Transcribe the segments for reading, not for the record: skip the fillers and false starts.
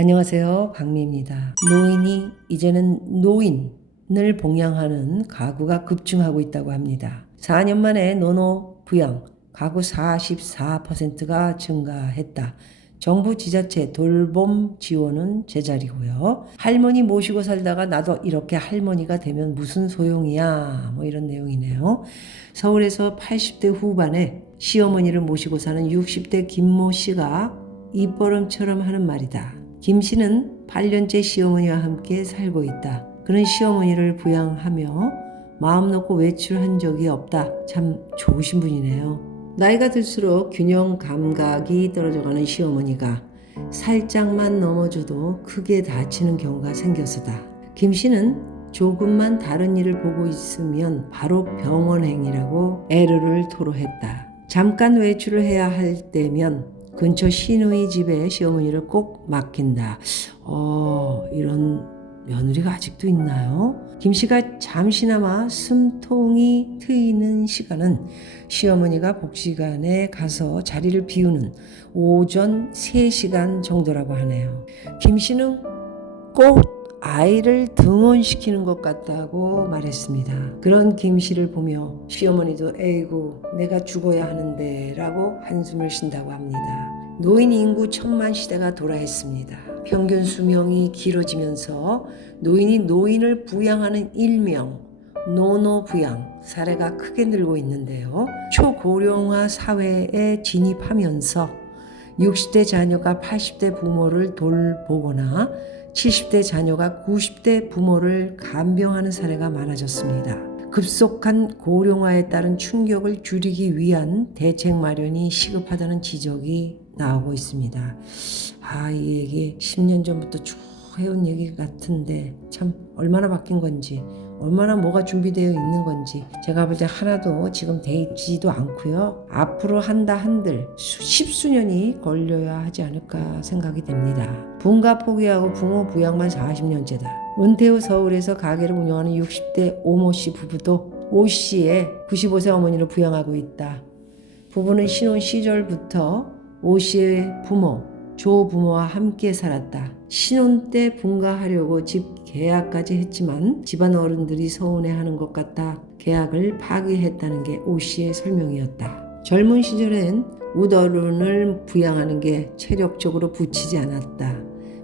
안녕하세요. 박미입니다. 노인이 이제는 노인을 봉양하는 가구가 급증하고 있다고 합니다. 4년 만에 노노 부양 가구 44%가 증가했다. 정부 지자체 돌봄 지원은 제자리고요. 할머니 모시고 살다가 나도 이렇게 할머니가 되면 무슨 소용이야, 이런 내용이네요. 서울에서 80대 후반에 시어머니를 모시고 사는 60대 김모 씨가 입버릇처럼 하는 말이다. 김 씨는 8년째 시어머니와 함께 살고 있다. 그는 시어머니를 부양하며 마음 놓고 외출한 적이 없다. 참 좋으신 분이네요. 나이가 들수록 균형 감각이 떨어져가는 시어머니가 살짝만 넘어져도 크게 다치는 경우가 생겨서다. 김 씨는 조금만 다른 일을 보고 있으면 바로 병원행이라고 애르를 토로했다. 잠깐 외출을 해야 할 때면 근처 시누이 집에 시어머니를 꼭 맡긴다. 이런 며느리가 아직도 있나요? 김 씨가 잠시나마 숨통이 트이는 시간은 시어머니가 복지관에 가서 자리를 비우는 오전 3시간 정도라고 하네요. 김 씨는 꼭 아이를 등원시키는 것 같다고 말했습니다. 그런 김 씨를 보며 시어머니도 에이구 내가 죽어야 하는데 라고 한숨을 쉰다고 합니다. 노인 인구 1000만 시대가 도래했습니다. 평균 수명이 길어지면서 노인이 노인을 부양하는 일명 노노 부양 사례가 크게 늘고 있는데요. 초고령화 사회에 진입하면서 60대 자녀가 80대 부모를 돌보거나 70대 자녀가 90대 부모를 간병하는 사례가 많아졌습니다. 급속한 고령화에 따른 충격을 줄이기 위한 대책 마련이 시급하다는 지적이 나오고 있습니다. 이 얘기 10년 전부터 쭉 해온 얘기 같은데 참 얼마나 바뀐 건지 얼마나 뭐가 준비되어 있는 건지 제가 볼 때 하나도 지금 돼 있지도 않고요. 앞으로 한들 십수년이 걸려야 하지 않을까 생각이 됩니다. 분가 포기하고 부모 부양만 40년째다. 은퇴 후 서울에서 가게를 운영하는 60대 오모 씨 부부도 오 씨의 95세 어머니를 부양하고 있다. 부부는 신혼 시절부터 오 씨의 부모 조 부모와 함께 살았다. 신혼 때 분가하려고 집 계약까지 했지만 집안 어른들이 서운해하는 것 같아 계약을 파기했다는 게 오 씨의 설명이었다. 젊은 시절엔 웃어른을 부양하는 게 체력적으로 붙이지 않았다.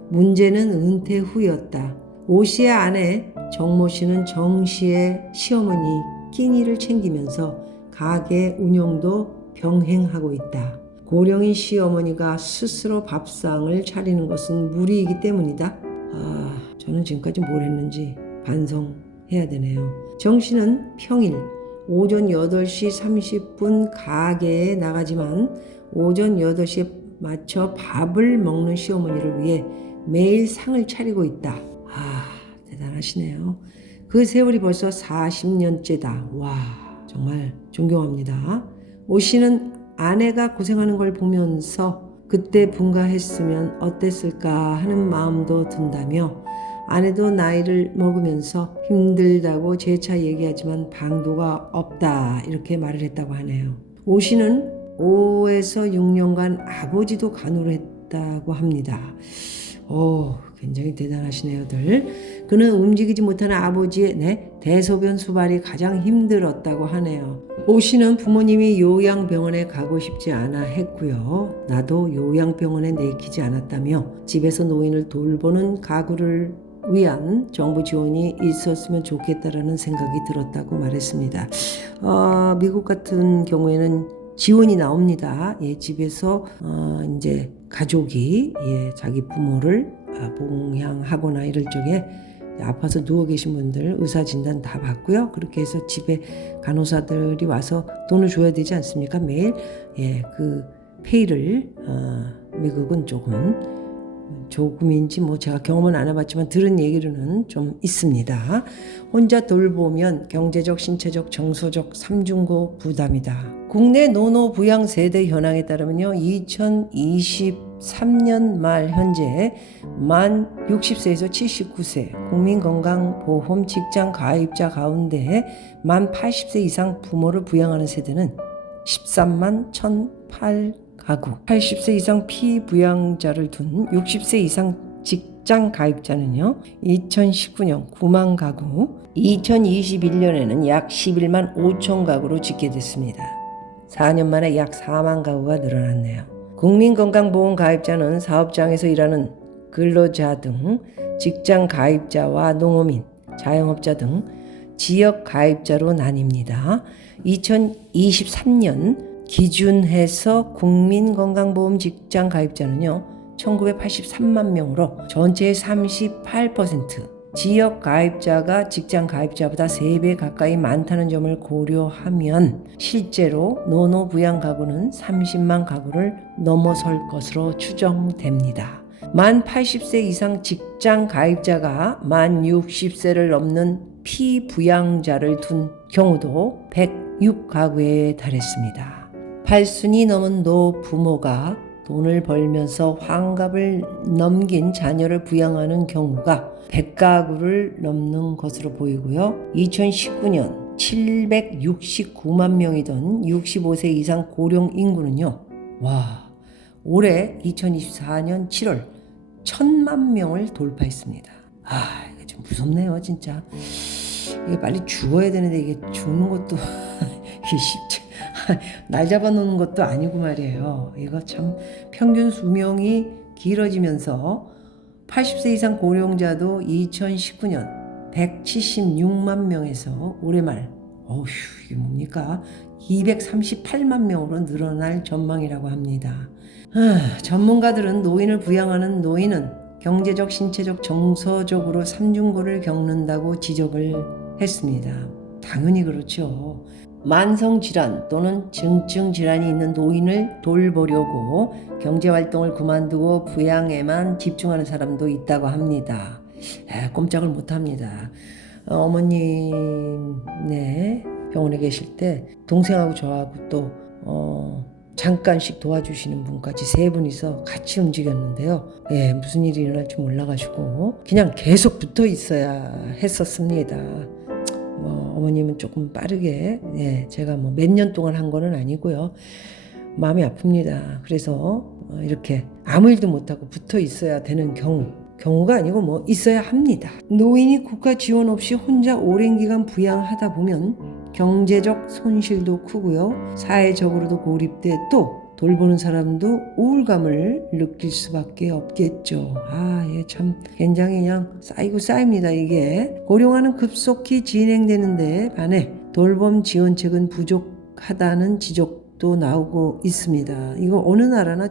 문제는 은퇴 후였다. 오 씨의 아내 정모 씨는 정 씨의 시어머니 끼니를 챙기면서 가게 운영도 병행하고 있다. 고령인 시어머니가 스스로 밥상을 차리는 것은 무리이기 때문이다. 저는 지금까지 뭘 했는지 반성해야 되네요. 정 씨는 평일 오전 8시 30분 가게에 나가지만 오전 8시에 맞춰 밥을 먹는 시어머니를 위해 매일 상을 차리고 있다. 대단하시네요. 그 세월이 벌써 40년째다. 와, 정말 존경합니다. 오 씨는 아내가 고생하는 걸 보면서 그때 분가했으면 어땠을까 하는 마음도 든다며 아내도 나이를 먹으면서 힘들다고 재차 얘기하지만 방도가 없다 이렇게 말을 했다고 하네요. 오 씨는 5에서 6년간 아버지도 간호를 했다고 합니다. 굉장히 대단하시네요들. 그는 움직이지 못하는 아버지의 대소변 수발이 가장 힘들었다고 하네요. 오 씨는 부모님이 요양병원에 가고 싶지 않아 했고요. 나도 요양병원에 내키지 않았다며 집에서 노인을 돌보는 가구를 위한 정부 지원이 있었으면 좋겠다라는 생각이 들었다고 말했습니다. 미국 같은 경우에는 지원이 나옵니다. 집에서 이제 가족이 자기 부모를 봉양하거나 이럴 적에 아파서 누워 계신 분들 의사 진단 다 받고요. 그렇게 해서 집에 간호사들이 와서 돈을 줘야 되지 않습니까? 매일 그 페이를 미국은 조금인지 제가 경험은 안 해봤지만 들은 얘기로는 좀 있습니다. 혼자 돌보면 경제적, 신체적, 정서적 삼중고 부담이다. 국내 노노 부양 세대 현황에 따르면요, 2023년 말 현재 만 60세에서 79세 국민건강보험 직장 가입자 가운데 만 80세 이상 부모를 부양하는 세대는 13만 1,008 가구, 80세 이상 피부양자를 둔 60세 이상 직장 가입자는요 2019년 9만 가구, 2021년에는 약 11만 5천 가구로 집계됐습니다. 4년 만에 약 4만 가구가 늘어났네요. 국민건강보험 가입자는 사업장에서 일하는 근로자 등 직장 가입자와 농어민, 자영업자 등 지역 가입자로 나뉩니다. 2023년 기준해서 국민건강보험 직장 가입자는요 1983만 명으로 전체의 38%, 지역 가입자가 직장 가입자보다 3배 가까이 많다는 점을 고려하면 실제로 노노 부양 가구는 30만 가구를 넘어설 것으로 추정됩니다. 만 80세 이상 직장 가입자가 만 60세를 넘는 피부양자를 둔 경우도 106가구에 달했습니다. 8순이 넘은 노부모가 돈을 벌면서 환갑을 넘긴 자녀를 부양하는 경우가 100가구를 넘는 것으로 보이고요. 2019년 769만 명이던 65세 이상 고령 인구는요. 올해 2024년 7월 1000만 명을 돌파했습니다. 이거 좀 무섭네요, 진짜. 이게 빨리 죽어야 되는데 이게 죽는 것도 이게 쉽지. 날 잡아놓는 것도 아니고 말이에요. 이거 참 평균 수명이 길어지면서 80세 이상 고령자도 2019년 176만 명에서 올해 말 이게 뭡니까? 238만 명으로 늘어날 전망이라고 합니다. 전문가들은 노인을 부양하는 노인은 경제적, 신체적, 정서적으로 삼중고를 겪는다고 지적을 했습니다. 당연히 그렇죠. 만성질환 또는 증증질환이 있는 노인을 돌보려고 경제활동을 그만두고 부양에만 집중하는 사람도 있다고 합니다. 꼼짝을 못합니다. 어머님 병원에 계실 때 동생하고 저하고 또 잠깐씩 도와주시는 분까지 3분이서 같이 움직였는데요. 무슨 일이 일어날지 몰라가지고 그냥 계속 붙어 있어야 했었습니다. 어머님은 조금 빠르게 제가 몇 년 동안 한 거는 아니고요. 마음이 아픕니다. 그래서 이렇게 아무 일도 못하고 붙어 있어야 되는 경우가 아니고 있어야 합니다. 노인이 국가 지원 없이 혼자 오랜 기간 부양하다 보면 경제적 손실도 크고요. 사회적으로도 고립돼 또 돌보는 사람도 우울감을 느낄 수밖에 없겠죠. 참 굉장히 그냥 쌓입니다. 이게 고령화는 급속히 진행되는데 반해 돌봄 지원책은 부족하다는 지적도 나오고 있습니다. 이거 어느 나라나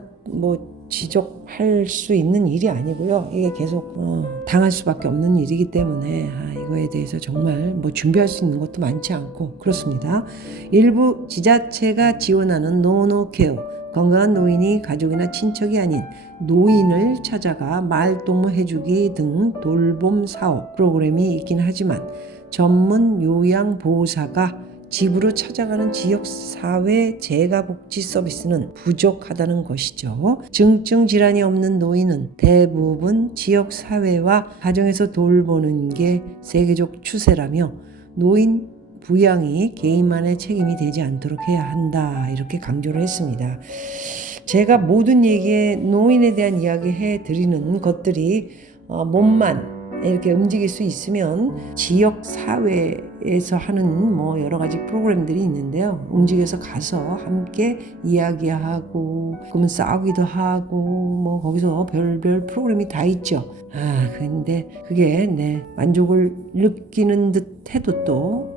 지적할 수 있는 일이 아니고요. 이게 계속 당할 수밖에 없는 일이기 때문에 이거에 대해서 정말 준비할 수 있는 것도 많지 않고 그렇습니다. 일부 지자체가 지원하는 노노케어, 건강한 노인이 가족이나 친척이 아닌 노인을 찾아가 말동무해주기 등 돌봄 사업 프로그램이 있긴 하지만 전문 요양보호사가 집으로 찾아가는 지역사회 재가복지 서비스는 부족하다는 것이죠. 증증질환이 없는 노인은 대부분 지역사회와 가정에서 돌보는 게 세계적 추세라며 노인 부양이 개인만의 책임이 되지 않도록 해야 한다 이렇게 강조를 했습니다. 제가 모든 얘기에 노인에 대한 이야기 해드리는 것들이 몸만 이렇게 움직일 수 있으면 지역 사회에서 하는 여러 가지 프로그램들이 있는데요. 움직여서 가서 함께 이야기하고 그러면 싸우기도 하고 거기서 별별 프로그램이 다 있죠. 근데 그게 만족을 느끼는 듯 해도 또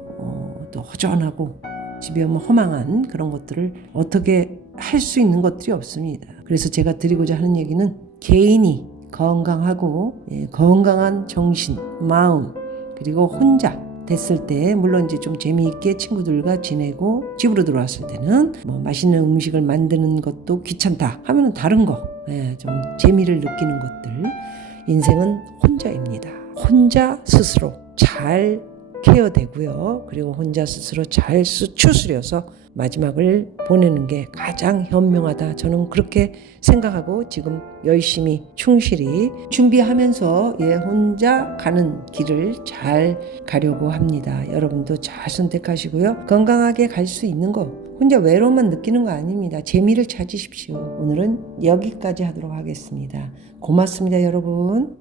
허전하고 집에 오면 허망한 그런 것들을 어떻게 할 수 있는 것들이 없습니다. 그래서 제가 드리고자 하는 얘기는 개인이 건강하고 건강한 정신, 마음 그리고 혼자 됐을 때 물론 이제 좀 재미있게 친구들과 지내고 집으로 들어왔을 때는 맛있는 음식을 만드는 것도 귀찮다 하면은 다른 거 좀 재미를 느끼는 것들. 인생은 혼자입니다. 혼자 스스로 잘 케어되고요. 그리고 혼자 스스로 잘 추스려서 마지막을 보내는 게 가장 현명하다. 저는 그렇게 생각하고 지금 열심히 충실히 준비하면서 혼자 가는 길을 잘 가려고 합니다. 여러분도 잘 선택하시고요. 건강하게 갈 수 있는 거 혼자 외로움만 느끼는 거 아닙니다. 재미를 찾으십시오. 오늘은 여기까지 하도록 하겠습니다. 고맙습니다, 여러분.